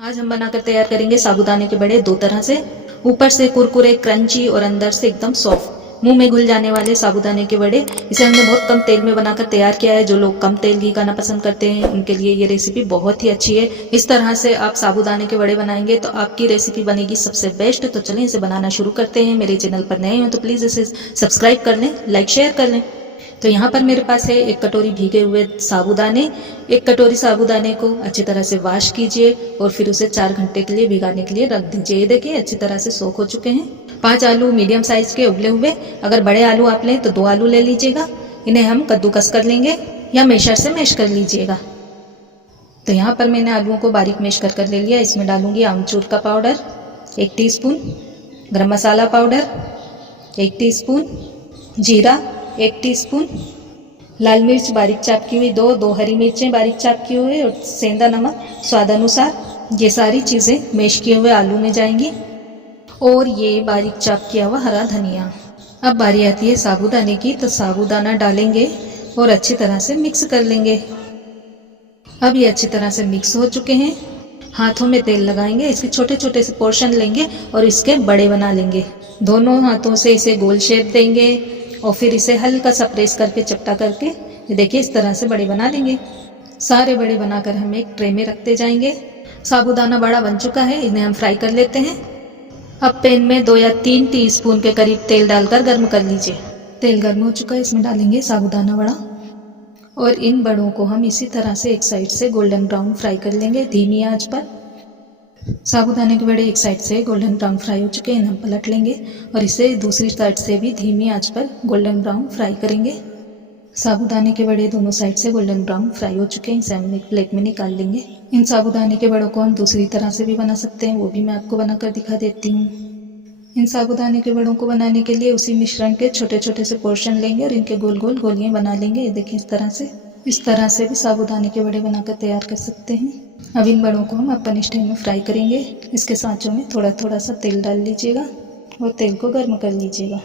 आज हम बनाकर तैयार करेंगे साबूदाने के बड़े दो तरह से। ऊपर से कुरकुरे क्रंची और अंदर से एकदम सॉफ्ट, मुंह में घुल जाने वाले साबूदाने के बड़े। इसे हमने बहुत कम तेल में बनाकर तैयार किया है। जो लोग कम तेल घी खाना पसंद करते हैं उनके लिए ये रेसिपी बहुत ही अच्छी है। इस तरह से आप साबूदाने के बड़े बनाएंगे तो आपकी रेसिपी बनेगी सबसे बेस्ट। तो चलें इसे बनाना शुरू करते हैं। मेरे चैनल पर नए हो तो प्लीज़ इसे सब्सक्राइब कर लें, लाइक शेयर कर लें। तो यहाँ पर मेरे पास है 1 कटोरी भीगे हुए साबूदाने। 1 कटोरी साबूदाने को अच्छी तरह से वॉश कीजिए और फिर उसे 4 घंटे के लिए भिगाने के लिए रख दीजिए। ये देखिए अच्छी तरह से सोख हो चुके हैं। 5 आलू मीडियम साइज के उबले हुए, अगर बड़े आलू आप लें तो 2 आलू ले लीजिएगा। इन्हें हम कद्दूकस कर लेंगे या मैशर से मैश कर लीजिएगा। तो यहाँ पर मैंने आलूओं को बारीक मैश कर ले लिया। इसमें डालूंगी आमचूर का पाउडर 1 टीस्पून, गरम मसाला पाउडर 1 टीस्पून, जीरा 1 टीस्पून, लाल मिर्च बारीक चाप की हुई 2 हरी मिर्चें बारीक चाप की हुई और सेंधा नमक स्वाद अनुसार। ये सारी चीज़ें मैश किए हुए आलू में जाएंगी और ये बारीक चाप किया हुआ हरा धनिया। अब बारी आती है साबूदाने की, तो साबूदाना डालेंगे और अच्छी तरह से मिक्स कर लेंगे। अब ये अच्छी तरह से मिक्स हो चुके हैं। हाथों में तेल लगाएंगे, इसके छोटे छोटे से पोर्शन लेंगे और इसके बड़े बना लेंगे। दोनों हाथों से इसे गोल शेप देंगे और फिर इसे हल्का सा प्रेस करके चपटा करके ये देखिए इस तरह से बड़े बना लेंगे। सारे बड़े बनाकर हम एक ट्रे में रखते जाएंगे। साबूदाना बड़ा बन चुका है, इन्हें हम फ्राई कर लेते हैं। अब पैन में 2 या 3 टीस्पून के करीब तेल डालकर गर्म कर लीजिए। तेल गर्म हो चुका है, इसमें डालेंगे साबूदाना बड़ा और इन बड़ों को हम इसी तरह से एक साइड से गोल्डन ब्राउन फ्राई कर लेंगे धीमी आंच पर। साबूदाने के बड़े एक साइड से गोल्डन ब्राउन फ्राई हो चुके हैं, हम पलट लेंगे और इसे दूसरी साइड से भी धीमी आंच पर गोल्डन ब्राउन फ्राई करेंगे। साबूदाने के बड़े दोनों साइड से गोल्डन ब्राउन फ्राई हो चुके हैं, इसे हम एक प्लेट में निकाल लेंगे। इन साबूदाने के बड़ों को हम दूसरी तरह से भी बना सकते हैं, वो भी मैं आपको बनाकर दिखा देती हूँ। इन साबूदाने के बड़ों को बनाने के लिए उसी मिश्रण के छोटे छोटे से पोर्शन लेंगे और इनके गोल गोल गोलियाँ बना लेंगे। ये देखिए इस तरह से भी साबूदाने के बड़े बनाकर तैयार कर सकते हैं। अब इन बड़ों को हम अपन स्टैंड में फ्राई करेंगे। इसके सांचों में थोड़ा थोड़ा सा तेल डाल लीजिएगा और तेल को गर्म कर लीजिएगा।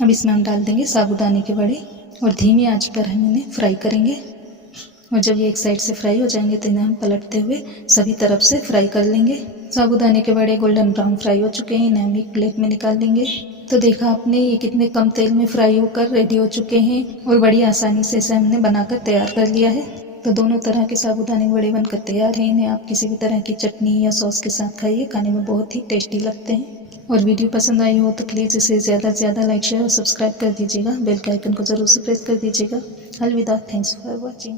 अब इसमें हम डाल देंगे साबूदाने के बड़े और धीमी आंच पर हम इन्हें फ्राई करेंगे। और जब ये एक साइड से फ्राई हो जाएंगे तो इन्हें हम पलटते हुए सभी तरफ से फ्राई कर लेंगे। साबूदाने के बड़े गोल्डन ब्राउन फ्राई हो चुके हैं, इन्हें हम एक प्लेट में निकाल लेंगे। तो देखा आपने ये कितने कम तेल में फ्राई होकर रेडी हो चुके हैं और बड़ी आसानी से इसे हमने बनाकर तैयार कर लिया है। तो दोनों तरह के साबूदाने के बड़े बनकर तैयार हैं। इन्हें आप किसी भी तरह की चटनी या सॉस के साथ खाइए, खाने में बहुत ही टेस्टी लगते हैं। और वीडियो पसंद आई हो तो प्लीज़ इसे ज़्यादा से ज़्यादा लाइक शेयर और सब्सक्राइब कर दीजिएगा। बेल के आइकन को ज़रूर से प्रेस कर दीजिएगा। अलविदा, थैंक्स फॉर वॉचिंग।